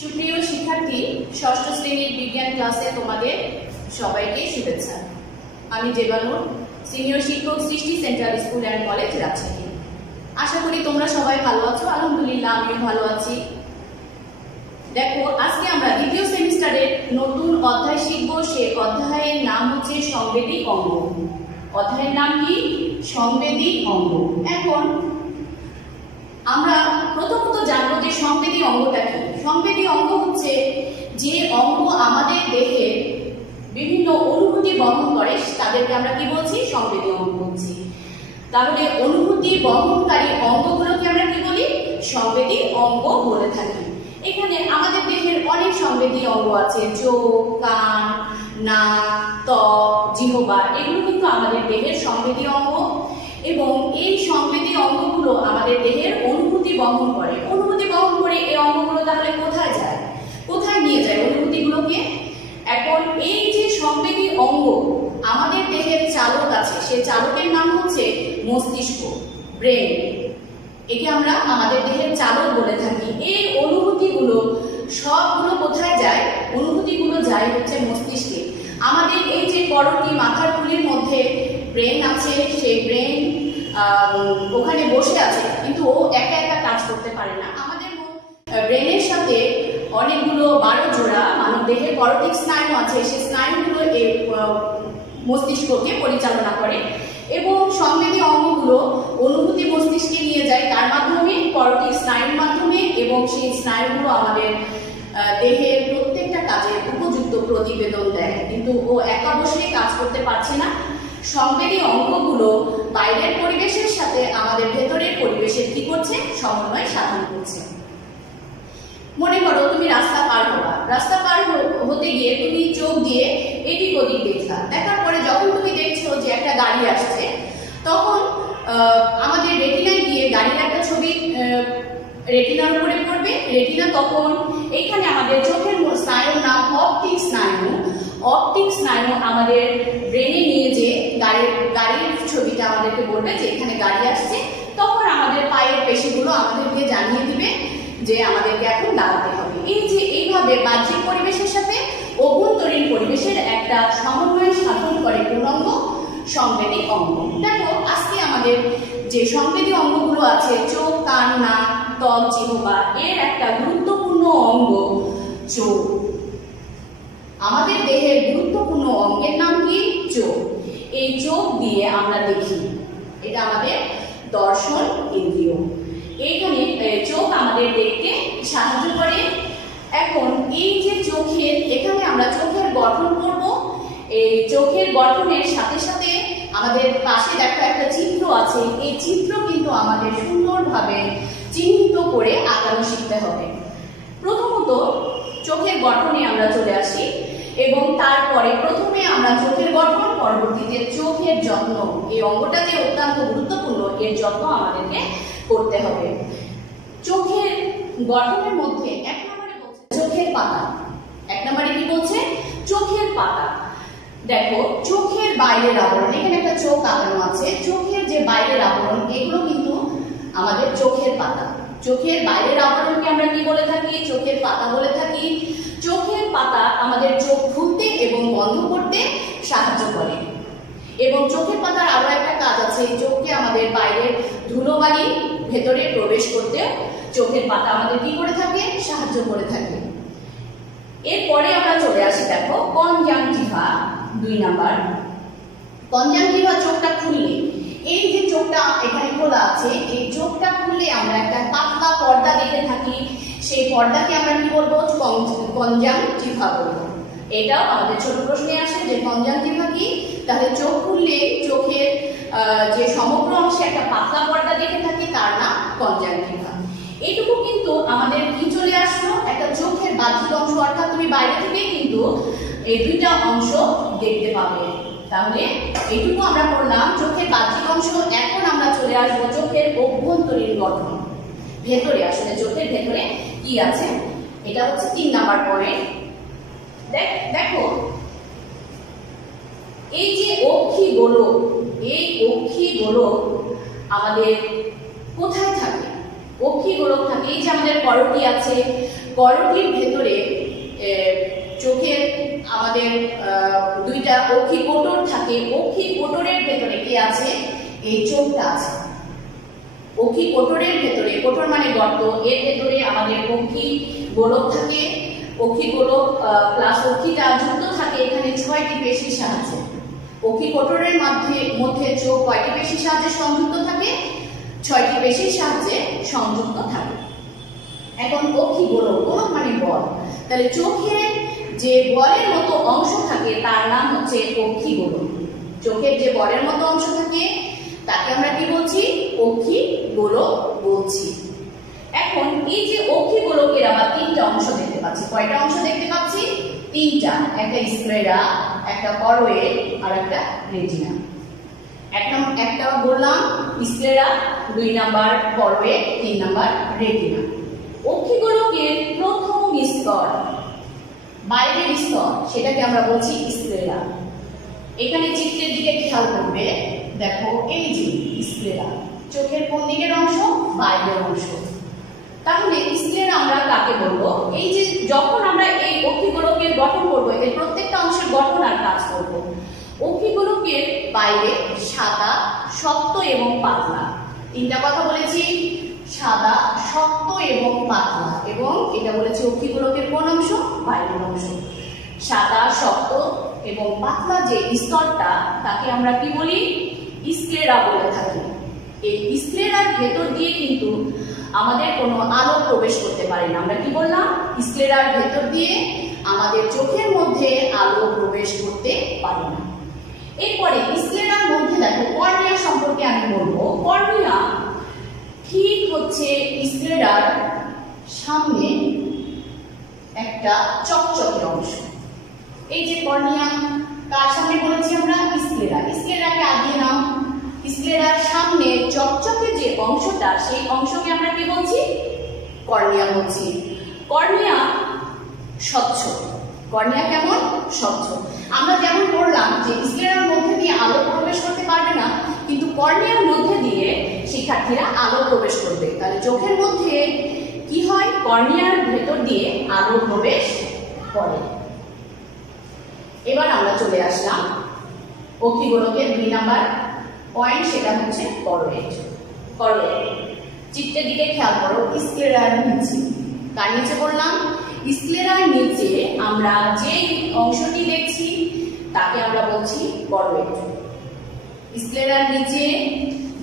সুপ্রিয় শিক্ষার্থী, ষষ্ঠ শ্রেণীর বিজ্ঞান ক্লাসে তোমাদের সবাইকে শুভেচ্ছা। আমি দেবানুর, সিনিয়র শিক্ষক, Srishti central school and college, Rajshahi. আশা করি তোমরা সবাই ভালো আছো। আলহামদুলিল্লাহ, আমিও ভালো আছি। দেখো, আজকে আমরা দ্বিতীয় সেমিস্টারের নতুন অধ্যায় শিখব। সে অধ্যায়ের নাম হচ্ছে সংবেদী অঙ্গ। অধ্যায়ের নাম কি? সংবেদী অঙ্গ। এখন আমরা প্রথমত জানবো যে সংবেদী অঙ্গটা কি। সংবেদী অঙ্গ হচ্ছে যে অঙ্গ আমাদের দেহে বিভিন্ন অনুভূতি বহন করে, তাদেরকে আমরা কি বলছি? সংবেদী অঙ্গ বলছি। তাহলে অনুভূতি বহনকারী অঙ্গগুলোকে আমরা কি বলি? সংবেদী অঙ্গ বলে থাকি। এখানে আমাদের দেহের অনেক সংবেদী অঙ্গ আছে। চোখ, কান, নাক, ত্বক, জিহ্বা, এগুলো কিন্তু আমাদের দেহের সংবেদী অঙ্গ। এবং এই সংবেদী অঙ্গগুলো আমাদের দেহের অনুভূতি বহন করে। অনুভূতি বহন করে এই অঙ্গগুলো তাহলে কোথায় যায়? কোথায় নিয়ে যায় অনুভূতিগুলোকে? এখন এই যে সংবেদী অঙ্গ আমাদের দেহের চালক আছে, সেই চালকের নাম হচ্ছে মস্তিষ্ক, ব্রেন। একে আমরা আমাদের দেহের চালক বলে থাকি। এই অনুভূতিগুলো সবগুলো কোথায় যায়? অনুভূতিগুলো যায় হচ্ছে মস্তিষ্কে। আমাদের এই যে করটি, মাথার খুলির মধ্যে ব্রেন আছে, সেই ব্রেন ওখানে বসে আছে, কিন্তু ও একা একা কাজ করতে পারে না। আমাদের ব্রেনের সাথে অনেকগুলো 12 জোড়া মানব দেহের করটিক স্নায়ু আছে। সেই স্নায়ুগুলো এই মস্তিষ্ককে পরিচালনা করে এবং সংবেদী অঙ্গগুলো অনুভূতি মস্তিষ্কে নিয়ে যায়। তার মাধ্যমে, করটিক স্নায়ুর মাধ্যমে, এবং সেই স্নায়ুগুলো আমাদের দেহের প্রত্যেকটা কাজে উপযুক্ত প্রতিবেদন দেয়। কিন্তু ও একা বসে কাজ করতে পারছে না। সংবেদী অঙ্গগুলো বাইরের পরিবেশের সাথে আমাদের ভেতরের পরিবেশের কি করছে? সমন্বয় সাধন করছে। মনে করো তুমি রাস্তা পার হবা। রাস্তা পার হতে গিয়ে তুমি চোখ দিয়ে এদিক ওদিক দেখলা। দেখার পরে যখন তুমি দেখছো যে একটা গাড়ি আসছে, তখন আমাদের রেটিনায় গিয়ে গাড়ির একটা ছবি রেটিনার উপরে পড়বে। রেটিনা তখন এইখানে আমাদের চোখের স্নায়ুর নাম অপটিক স্নায়ু। অপটিক স্নায়ু আমাদের ব্রেনে নিয়ে যে গাড়ির ছবিটা আমাদেরকে বলবে যে এখানে গাড়ি আসছে। তখন আমাদের পায়ের পেশিগুলো আমাদেরকে জানিয়ে দিবে যে আমাদেরকে এখন দাঁড়াতে হবে। এই যে এইভাবে বাহ্যিক পরিবেশের সাথে অভ্যন্তরীণ পরিবেশের একটা সমন্বয় সাধন করে কোন অঙ্গ? সংবেদী অঙ্গ। দেখো, আজকে আমাদের যে সংবেদী অঙ্গগুলো আছে, চোখ, কান, নাক, ত্বক, জিহ্বা, এর একটা গুরুত্বপূর্ণ অঙ্গ চোখ। আমাদের দেহের গুরুত্বপূর্ণ অঙ্গের নাম কি? চোখ। এই চোখ দিয়ে আমরা দেখি, এটা আমাদের দর্শন ইন্দ্রিয়। এইখানে চোখ আমাদের দেখতে সাহায্য করে। এখন এই যে চোখের, এখানে আমরা চোখের গঠন করব। এই চোখের গঠনের সাথে সাথে আমাদের পাশে দেখো একটা চিত্র আছে। এই চিত্র কিন্তু আমাদের সুন্দরভাবে চিহ্নিত করে আঁকানো শিখতে হবে। প্রথমত চোখের গঠনে আমরা চলে আসি এবং তারপরে প্রথমে আমরা চোখের গঠন, পরবর্তীতে চোখের যত্ন। এই অঙ্গটা যে অত্যন্ত গুরুত্বপূর্ণ, এর যত্ন আমাদেরকে করতে হবে। চোখের গঠনের মধ্যে এক নম্বরে বলছে চোখের পাতা। এক নম্বরে কি বলছে? চোখের পাতা। দেখো, চোখের বাইরের আবরণ, এখানে একটা চোখ আঁকানো আছে। চোখের যে বাইরের আবরণ, এগুলো কিন্তু আমাদের চোখের পাতা। চোখের বাইরের আবরণকে আমরা কি বলে থাকি? চোখের পাতা বলে থাকি। চোখের পাতা আমাদের চোখ খুলতে এবং বন্ধ করতে সাহায্য করে। এবং চোখের পাতার আরো একটা কাজ আছে, চোখকে আমাদের বাইরের ধুলোবালি ভেতরে প্রবেশ করতে চোখের পাতা আমাদের কি করে থাকে? সাহায্য করে থাকে। এরপরে আমরা চলে আসি, দেখো, কনজাংটিভা। 2 নাম্বার, কনজাংটিভা চোখটা খুললে, এই যে চোখটা এখানে খোলা আছে, এই চোখটা খুললে আমরা একটা পাতলা পর্দা দেখে থাকি। সেই পর্দাকে আমরা কি বলবো? কনজাংটিভা বলবো। এটাও আমাদের ছোট প্রশ্নে আসে যে কনজাংটিভা কি। তাহলে চোখ খুললে চোখের যে সমগ্র অংশে একটা পাতলা পর্দা দেখে থাকি, তার নাম কনজাংটিভা। এইটুকু কিন্তু আমাদের কি চলে আসলো? একটা চোখের বাহ্যিক অংশ, অর্থাৎ তুমি বাইরে থেকে কিন্তু এই দুইটা অংশ দেখতে পাবে। তাহলে এইটুকু আমরা করলাম চোখের বাহ্যিক অংশ। এখন আমরা চলে আসবো চোখের অভ্যন্তরীণ গঠন। ভেতরে, আসলে চোখের ভেতরে কি আছে, এটা হচ্ছে 3 নাম্বার পয়েন্ট। দেখো, এই যে অক্ষি গোলক, এই অক্ষি গোলক আমাদের কোথায় থাকে? অক্ষি গোলক থাকে এই যে আমাদের করটি আছে, করটির ভেতরে চোখের আমাদের দুইটা অক্ষিকোটর থাকে, অক্ষিকোটরের ভেতরে কি আছে, এই চোখটা আছে। অক্ষিকোটরের ভেতরে, কোটর মানে গর্ত, এর ভেতরে আমাদের অক্ষিগোলক থাকে, অক্ষিগোলক প্লাস অক্ষিটা যুক্ত থাকে এখানে 6টি পেশির সাহায্যে। অক্ষিকোটরের মধ্যে চোখ কয়টি পেশির সাহায্যে সংযুক্ত থাকে? 6টি পেশির সাহায্যে সংযুক্ত থাকে। এখন অক্ষিগোলক, গোলক মানে বল, তাহলে চোখে যে বলের মতো অংশ থাকে তার নাম হচ্ছে অক্ষিগোলক। চোখের যে বলের মতো অংশ থাকে তাকে আমরা কি বলছি? অক্ষিগোলক বলছি। এখন এই যে অক্ষিগোলকের আবার 3টা অংশ দেখতে পাচ্ছি। কয়টা অংশ দেখতে পাচ্ছি? 3টা, একটা স্ক্লেরা, একটা করোয়েড আর একটা রেটিনা। একটা বললাম sclera, 2 number choroid, 3 number retina. অক্ষিগোলকের প্রথম স্তর, বাইরের স্তর, সেটাকে আমরা বলছি স্ক্লেরা। এখানে চিত্রের দিকে খেয়াল করবে, দেখো এই যে স্ক্লেরা, চোখের কোন দিকের অংশ? বাইরের অংশ। তাহলে স্ক্লেরা আমরা কাকে বলবো? এই যে যখন আমরা এই অক্ষিগোলকের গঠন করবো, এর প্রত্যেকটা অংশের গঠন আর কাজ করব। অক্ষিগোলকের বাইরে সাদা, শক্ত এবং পাতলা, 3টা কথা বলেছি, সাদা, শক্ত এবং পাতলা, এবং এটা বলেছি অক্ষিগোলকের কোন অংশ? বাইরের অংশ। সাদা, শক্ত এবং পাতলা যে স্তরটা তাকে আমরা কি বলি? স্ক্লেরা বলে থাকি। এই স্ক্লেরার ভেতর দিয়ে কিন্তু আমাদের কোনো আলো প্রবেশ করতে পারে না। আমরা কি বললাম? স্ক্লেরার ভেতর দিয়ে আমাদের চোখের মধ্যে আলো প্রবেশ করতে পারে না। এরপরে স্ক্লেরার মধ্যে দেখো কর্নিয়া সম্পর্কে আমি বলবো। কর্নিয়া ঠিক হচ্ছে স্ক্লেরার সামনে একটা চকচকে অংশ। এই যে কর্নিয়া কার সামনে বলেছি আমরা? স্ক্লেরা। স্ক্লেরাকে আগিয়ে নাও। স্ক্লেরার সামনে চকচকে যে অংশটা, সেই অংশকে আমরা কি বলছি? কর্নিয়া বলছি। কর্নিয়া স্বচ্ছ। কর্নিয়া কেমন? স্বচ্ছ। আমরা যেমন বললাম যে স্ক্লেরার মধ্যে দিয়ে আলো প্রবেশ করতে পারবে না, কিন্তু কর্নিয়ার মধ্যে দিয়ে শিক্ষার্থীরা আলো প্রবেশ করবে। তাহলে চোখের মধ্যে কি হয়? কর্নিয়ার ভেতর দিয়ে আলো প্রবেশ করে। এবার আমরা চলে আসলাম অক্ষিগোলকের 2 নাম্বার পয়েন্ট, সেটা হচ্ছে করোয়েড। করোয়েড চিত্রের দিকে খেয়াল করো, স্ক্লেরার নিচে, কার নিচে বললাম? স্ক্লেরার নিচে আমরা যে অংশটি দেখছি তাকে আমরা বলছি করোয়েড। স্ক্লেরার নিচে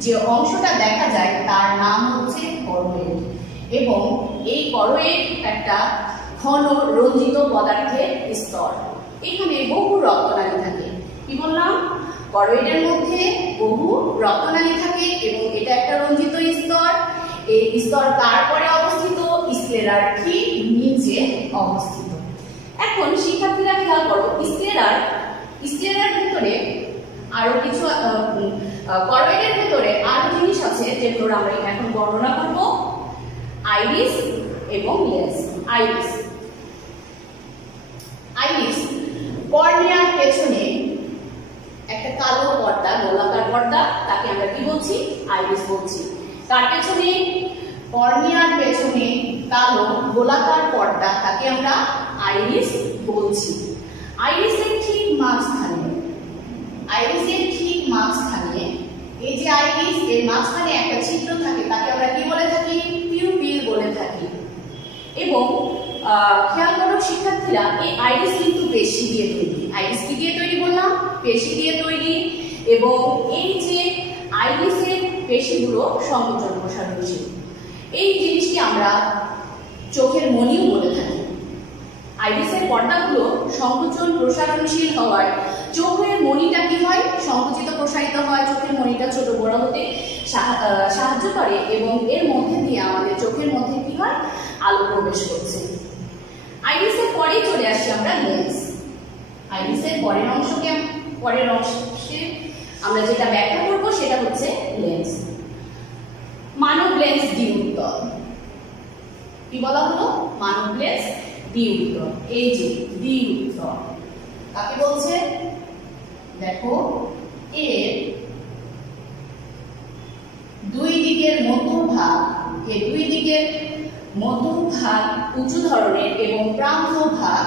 যে অংশটা দেখা যায় তার নাম হচ্ছে করোয়েড, এবং এই করোয়েড একটা ঘন রঞ্জিত পদার্থের স্তর। এখানে বহু রক্তনালী থাকে। কি বললাম? করোয়েডের মধ্যে বহু রক্তনালী থাকে এবং এটা একটা রঞ্জিত স্তর। এই স্তর তারপরে অবস্থিত? স্ক্লেরার ঠিক নিচে অবস্থিত। এখন শিক্ষার্থীরা খেয়াল করো, স্ক্লেরার ভিতরে আরো কিছু, করোয়েডের ভিতরে আরো জিনিস আছে যেগুলো আমরা এখন বর্ণনা করব। আইরিস এবং লেন্স। আইরিস কর্নিয়ার পেছনে একটা কালো পর্দা, গোলাকার পর্দা, তাকে আমরা কি বলছি? আইরিস বলছি। তার পেছনে, কর্নিয়ার পেছনে কালো গোলাকার পর্দা, তাকে আমরা আইরিস বলছি। আইরিসের ঠিক মাঝখানে, এই যে আইরিস, এর মাঝখানে একটা ছিদ্র থাকে, তাকে আমরা কি বলে থাকি? পিউপিল বলে থাকি। এবং খেয়াল করো শিক্ষার্থীরা, এই আইরিস কিন্তু পেশি দিয়ে তৈরি। আইরিস কি দিয়ে তৈরি বললাম? পেশি দিয়ে তৈরি। এবং এই যে আইরিসের পেশিগুলো সংকোচন প্রসারণশীল। এই জিনিসটি আমরা চোখের মণিও বলে থাকি। আইরিসের পর্দাগুলো সংকোচন প্রসারণশীল হওয়ায় চোখের মণিটা কি হয়? সংকুচিত প্রসারিত হয়। চোখের মণিটা ছোট বড় হতে সাহায্য করে এবং এর মধ্যে দিয়ে আমাদের চোখের মধ্যে কি হয়? আলো প্রবেশ করছে। আইরিসের পরেই চলে আসছি আমরা লেন্স। আইরিসের পরের অংশে আমরা যেটা ব্যাখ্যা করব সেটা হচ্ছে লেন্স। মানব লেন্স দ্বিউত্তল। কি বলা হলো? মানব লেন্স দ্বিউত্তল। এই যে দ্বিউত্তল কাকে বলছে? দেখো, এর 2 দিকের মধ্যভাগ, এর 2 দিকের মধ্যভাগ উঁচু ধরনের এবং প্রান্ত ভাগ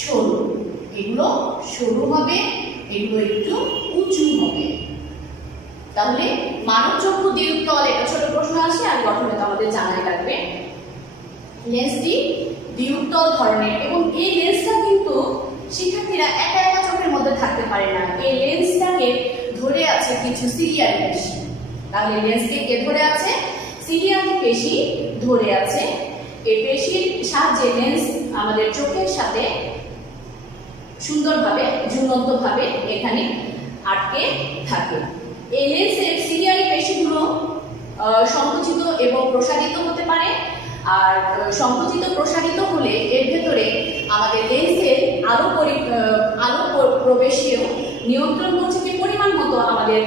সরু। এগুলো সরু হবে, এগুলো একটু উঁচু হবে। তাহলে মানবচক্ষু দ্বিরুত্তল, এটা ছোট প্রশ্ন আসে, আর গঠনে তো আমাদের জানাই লাগবে। লেন্সটি দ্বিরুত্তল ধরনের এবং এই লেন্সটা কিন্তু শিক্ষার্থীরা একা একা চোখের মধ্যে থাকতে পারে না। এই লেন্সটাকে ধরে আছে কিছু সিলিয়ারি পেশি। তাহলে লেন্সকে কে ধরে আছে? সিলিয়ারি পেশি ধরে আছে। এই পেশির সাহায্যে লেন্স আমাদের চোখের সাথে সুন্দরভাবে ঝুলন্তভাবে এখানে আটকে থাকে। এই লেন্সের সিলিয়ারি পেশিগুলো সংকুচিত এবং প্রসারিত হতে পারে। আর সংকুচিত প্রসারিত হলে এর ভেতরে আমাদের লেন্সের আলো প্রবেশেও নিয়ন্ত্রণ করছে যে পরিমাণ মতো আমাদের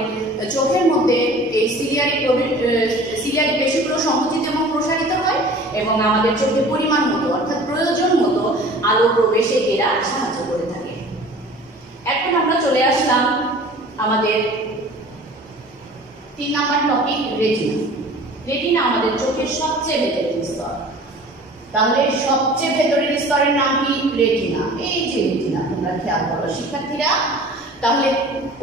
চোখের মধ্যে এই সিলিয়ারি পেশিগুলো সংকুচিত এবং প্রসারিত হয় এবং আমাদের চোখে পরিমাণ মতো অর্থাৎ প্রয়োজন মতো আলো প্রবেশে এরা সাহায্য করে থাকে। এখন আমরা চলে আসলাম আমাদের 3 নম্বর টপিক, রেটিনা। রেটিনা আমাদের চোখের সবচেয়ে ভেতরের স্তর। তাহলে সবচেয়ে ভেতরের স্তরের নাম কি? রেটিনা। এই যে রেটিনা, তোমরা খেয়াল করো শিক্ষার্থীরা। তাহলে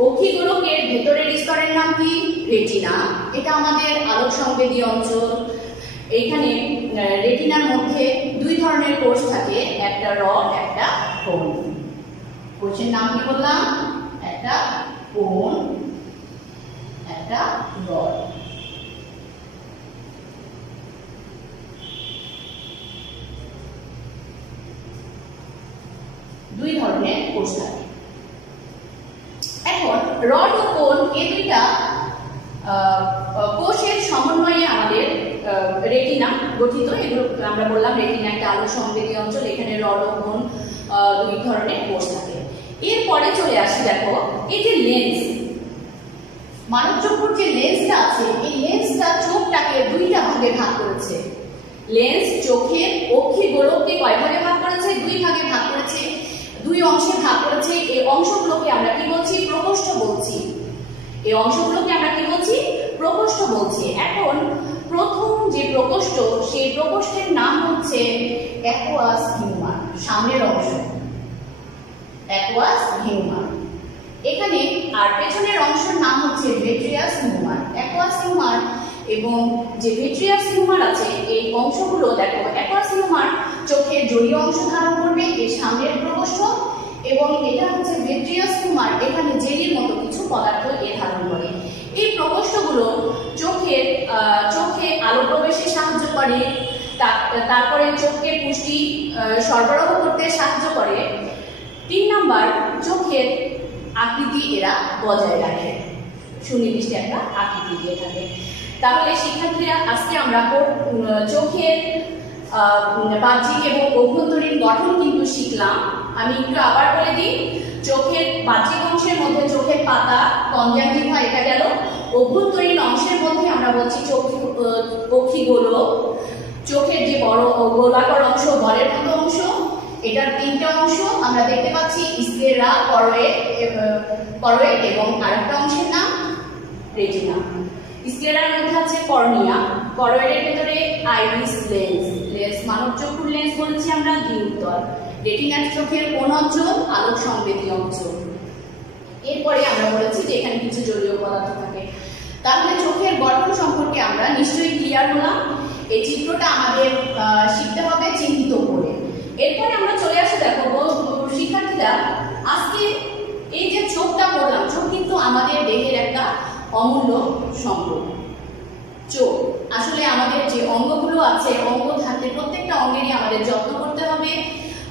অক্ষিগোলকের ভেতরের স্তরের নাম কি? রেটিনা। এটা আমাদের আলোক সংবেদী অঞ্চল। এইখানে রেটিনার মধ্যে 2 ধরনের কোষ থাকে, একটা রড, একটা কোন। কোষের নাম কি বললাম? একটা কোন, একটা রড। দুই ধরনের কোষ থাকে। এখন রড ও কোন এই দুইটা কোষের সমন্বয়ে আমাদের রেটিনা গঠিত। এগুলো আমরা বললাম রেটিনা একটা আলোক সংবেদী অঞ্চল। এখানে রড ও কোন 2 ধরনের কোষ থাকে। এরপরে চলে আসি, দেখো এই যে লেন্স, মানবচক্ষুর যে লেন্সটা আছে, এই লেন্সটা চোখটাকে 2টা ভাগে ভাগ করেছে। লেন্স চোখের অক্ষিগোলককে কয় ভাগে ভাগ করেছে? 2 ভাগে ভাগ করেছে, 2 অংশে ভাগ করেছে। এই অংশগুলোকে আমরা কি বলছি? প্রকোষ্ঠ বলছি। এই অংশগুলোকে আমরা কি বলছি? প্রকোষ্ঠ বলছি। এখন প্রথম যে প্রকোষ্ঠ, সেই প্রকোষ্ঠের নাম হচ্ছে অ্যাকুয়াস হিউমার। সামনের অংশ অ্যাকুয়াস হিউমার এখানে, আর পেছনের অংশের নাম হচ্ছে ভিট্রিয়াস হিউমার। অ্যাকুয়াস হিউমার এবং যে ভিট্রিয়াস হিউমার আছে, এই অংশগুলো দেখো, অ্যাকুয়াস হিউমার চোখের জলীয় অংশ ধারণ করবে, এর সামনের প্রকোষ্ঠ, এবং এটা হচ্ছে ভিট্রিয়াস হিউমার, এখানে জেলির মতো কিছু পদার্থ এ ধারণ করে। এই প্রকোষ্ঠগুলো চোখে আলো প্রবেশে সাহায্য করে, তারপরে চোখকে পুষ্টি সরবরাহ করতে সাহায্য করে। 3 নাম্বার, চোখের আকৃতি এরা বজায় রাখে, সুনির্দিষ্ট একটা আকৃতি দিয়ে থাকে। তাহলে শিক্ষার্থীরা, আজকে আমরা চোখের বাহ্যিক এবং অভ্যন্তরীণ গঠন কিন্তু শিখলাম। আমি একটু আবার বলে দিই, চোখের বাহ্যিক অংশের মধ্যে চোখের পাতা, কনজাংটিভা, এটা গেল। অভ্যন্তরীণ অংশের মধ্যে আমরা বলছি অক্ষিগোলক, চোখের যে বড় গোলাকার অংশ, বলের মতো অংশ, এটার 3টা অংশ আমরা দেখতে পাচ্ছি, স্ক্লেরা, করোয়েড এবং আরেকটা অংশের নাম রেটিনা। স্ক্লেরার মধ্যে আছে কর্নিয়া, করোয়েডের ভেতরে আইরিস, লেন্স মানব চক্ষুর লেন্স বলেছি আমরা দ্বিউত্তল। রেটিনার চোখের কোন অঞ্চল? আলোক সংবেদী অঞ্চল। এরপরে আমরা বলেছি যে এখানে কিছু জলীয় পদার্থ থাকে। তাহলে চোখের গঠন সম্পর্কে আমরা নিশ্চয়ই ক্লিয়ার হলাম। এই চিত্রটা আমাদের শিখতে হবে চিহ্নিত করে। এরপরে আমরা চলে আসি, দেখো শিক্ষার্থীরা, আজকে এই যে চোখটা পড়লাম, চোখ কিন্তু আমাদের দেহের একটা অমূল্য সম্পদ। চোখ আসলে আমাদের যে অঙ্গগুলো আছে, অঙ্গ থাকতে প্রত্যেকটা অঙ্গেরই আমাদের যত্ন করতে হবে,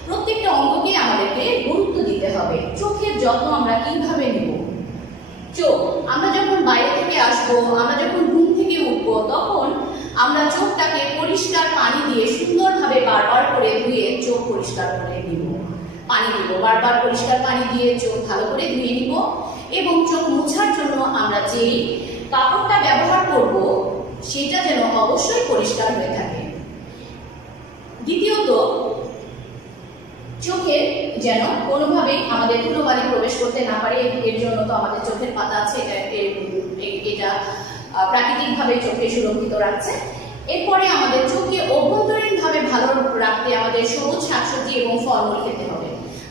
প্রত্যেকটা অঙ্গকে আমাদেরকে গুরুত্ব দিতে হবে। চোখের যত্ন আমরা কিভাবে নিব? চোখ, আমরা যখন বাইরে থেকে আসবো, আমরা যখন ঘুম থেকে উঠবো, তখন আমরা চোখটাকে পরিষ্কার পানি দিয়ে সুন্দরভাবে বারবার করে ধুয়ে চোখ পরিষ্কার করে নিব। পানি দিব, বারবার পরিষ্কার পানি দিয়ে চোখ ভালো করে ধুয়ে নিব, এবং চোখ মোছার জন্য আমরা যেই কাপড়টা ব্যবহার করব সেটা যেন অবশ্যই পরিষ্কার হয়ে থাকে। দ্বিতীয়ত, চোখে যেন কোনোভাবেই আমাদের ধুলোবালি প্রবেশ করতে না পারে, এর জন্য তো আমাদের চোখের পাতা আছে, এটা প্রাকৃতিকভাবে চোখকে সুরক্ষিত রাখছে। এরপরে আমাদের চোখকে অভ্যন্তরীণ রাখতে আমাদের সবুজ শাকসবজি এবং ফলমূল খেতে হবে।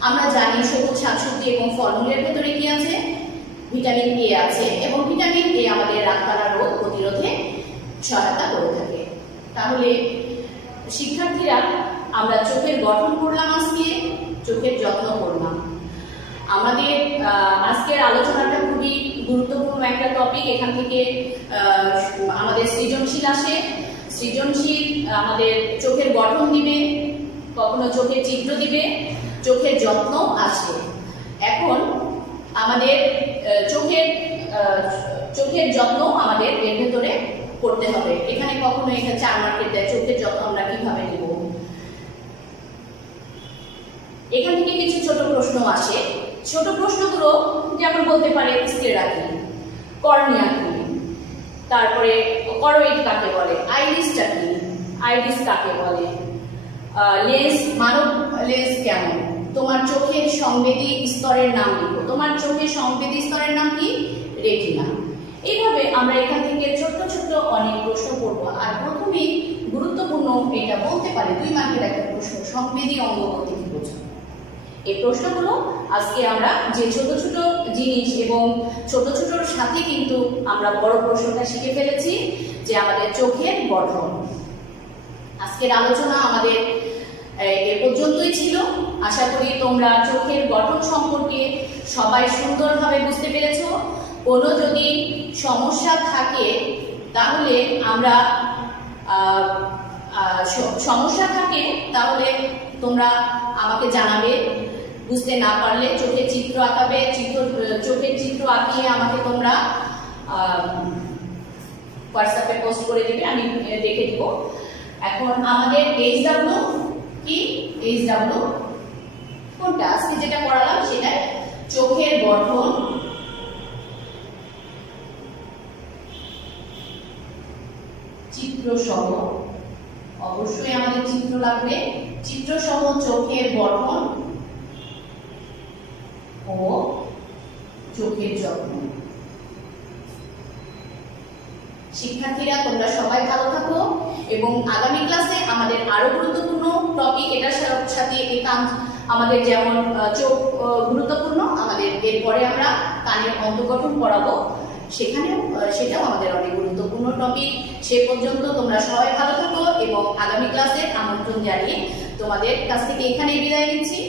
আমরা জানি সবুজ শাকসবজি এবং ফলমূলের ভেতরে কি আছে? ভিটামিন এ আছে, এবং ভিটামিন এ আমাদের রাতকানা রোগ প্রতিরোধে সহায়তা করে থাকে। তাহলে শিক্ষার্থীরা, আমরা চোখের গঠন করলাম, আজকে চোখের যত্ন করলাম। আমাদের আজকের আলোচনাটা খুবই গুরুত্বপূর্ণ একটা টপিক। এখান থেকে আমাদের সৃজনশীল আসে। সৃজনশীল আমাদের চোখের গঠন দিবে, কখনো চোখের চিত্র দিবে, চোখের যত্ন আসে। এখন আমাদের চোখের যত্ন আমাদের এর ভেতরে করতে হবে। এখানে কখনো এখানে 4 মার্কের দেয় চোখের যত্ন আমরা কিভাবে নিব। এখান থেকে কিছু ছোট প্রশ্ন আসে। ছোট প্রশ্নগুলো যেমন বলতে পারে স্ক্লেরা কি, কর্নিয়া কি, তারপরে করোইড কাকে বলে, আইরিসটা কি, আইরিস কাকে বলে, লেন্স, মানব লেন্স কেমন, তোমার চোখের সংবেদী স্তরের নাম লিখো। তোমার চোখের সংবেদী স্তরের নাম কি? রেটিনা। এইভাবে আমরা এখান থেকে ছোট্ট ছোট্ট অনেক প্রশ্ন করব। আর প্রথমেই গুরুত্বপূর্ণ এটা বলতে পারে 2 মার্কের একটা প্রশ্ন, সংবেদী অঙ্গ বলতে কি বোঝো? এই প্রশ্নগুলো আজকে আমরা যে ছোট ছোট জিনিস এবং ছোট ছোটর সাথে কিন্তু আমরা বড় প্রশ্নটা শিখে ফেলেছি, যে আমাদের চোখের গঠন। আজকের আলোচনা আমাদের এ পর্যন্তই ছিল। আশা করি তোমরা চোখের গঠন সম্পর্কে সবাই সুন্দরভাবে বুঝতে পেরেছো। কোনো যদি সমস্যা থাকে তাহলে তাহলে তোমরা আমাকে জানাবে। বুঝতে না পারলে চোখের চিত্র আঁকাবে, চোখের চিত্র আঁকিয়ে আমাকে তোমরা হোয়াটসঅ্যাপে পোস্ট করে দিবে, আমি দেখে দিব। এখন আমাদের এইচডব্লিউ কি? এইচডব্লিউ কোনটা? আজকে যেটা পড়ালাম সেটা চোখের গঠন, চিত্র সহ, অবশ্যই আমাদের চিত্র লাগবে, চিত্র সহ চোখের গঠন ও চোখের যত্ন। শিক্ষার্থীরা, তোমরা সবাই ভালো থাকো, এবং আগামী ক্লাসে আমাদের আরো গুরুত্বপূর্ণ টপিক, এটার সাথে আমাদের যেমন চোখ গুরুত্বপূর্ণ, আমাদের এরপরে আমরা কানের অন্তর্গঠন পড়াবো, সেটাও আমাদের অনেক গুরুত্বপূর্ণ টপিক। সে পর্যন্ত তোমরা সবাই ভালো থাকো, এবং আগামী ক্লাসে আমন্ত্রণ জানিয়ে তোমাদের কাছ থেকে এখানেই বিদায় নিচ্ছি।